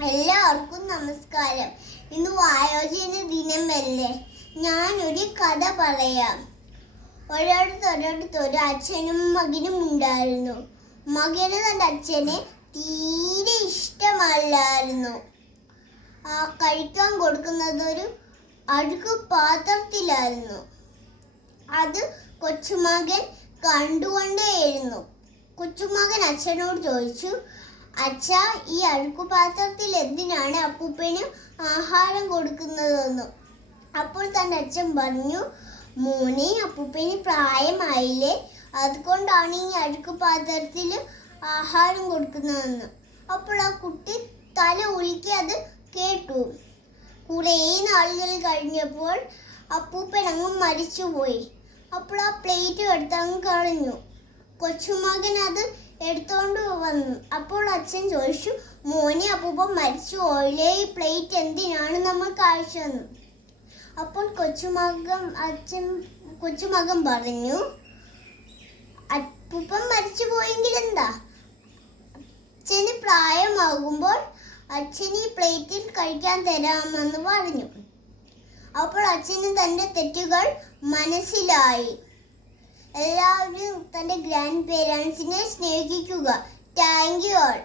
എല്ലാവർക്കും നമസ്കാരം. ഇന്ന് വായോജന ദിനമല്ലേ? ഞാനൊരു കഥ പറയാം. ഒരിടത്തൊരു അച്ഛനും മകനും ഉണ്ടായിരുന്നു. മകന് തൻ്റെ അച്ഛനെ തീരെ ഇഷ്ടമല്ലായിരുന്നു. കഴിക്കാൻ കൊടുക്കുന്നത് ഒരു അഴുക്ക് പാത്രത്തിലായിരുന്നു. അത് കൊച്ചുമകൻ കണ്ടുകൊണ്ടേയിരുന്നു. കൊച്ചുമകൻ അച്ഛനോട് ചോദിച്ചു, അച്ഛാ, ഈ അഴുക്കുപാത്രത്തിൽ എന്തിനാണ് അപ്പൂപ്പന് ആഹാരം കൊടുക്കുന്നതെന്ന്. അപ്പോൾ തൻ്റെ അച്ഛൻ പറഞ്ഞു, മോനെ, അപ്പൂപ്പന് പ്രായമായില്ലേ, അതുകൊണ്ടാണ് ഈ അഴുക്കുപാത്രത്തിൽ ആഹാരം കൊടുക്കുന്നതെന്ന്. അപ്പോൾ ആ കുട്ടി തല ഉലുക്കി അത് കേട്ടു. കുറേ നാളുകൾ കഴിഞ്ഞപ്പോൾ അപ്പൂപ്പൻ അങ്ങ് മരിച്ചുപോയി. അപ്പോൾ ആ പ്ലേറ്റ് എടുത്തങ്ങ് കളഞ്ഞു. കൊച്ചുമകൻ അത് എടുത്തോണ്ട് വന്നു. അപ്പോൾ അച്ഛൻ ചോദിച്ചു, മോനെ, അപ്പൂപ്പൻ മരിച്ചു പോയില്ലേ, ഈ പ്ലേറ്റ് എന്തിനാണ് നമ്മൾ കഴിച്ചതെന്ന്. അപ്പോൾ കൊച്ചുമകൻ പറഞ്ഞു, അപ്പൂപ്പൻ മരിച്ചു പോയെങ്കിൽ എന്താ, അച്ഛന് പ്രായമാകുമ്പോൾ അച്ഛൻ ഈ പ്ലേറ്റിൽ കഴിക്കാൻ തരാമെന്ന് പറഞ്ഞു. അപ്പോൾ അച്ഛന് തൻ്റെ തെറ്റുകൾ മനസ്സിലായി. എല്ലാവരും തൻ്റെ ഗ്രാൻഡ് പേരൻസിനെ സ്നേഹിക്കുക. Thank you all.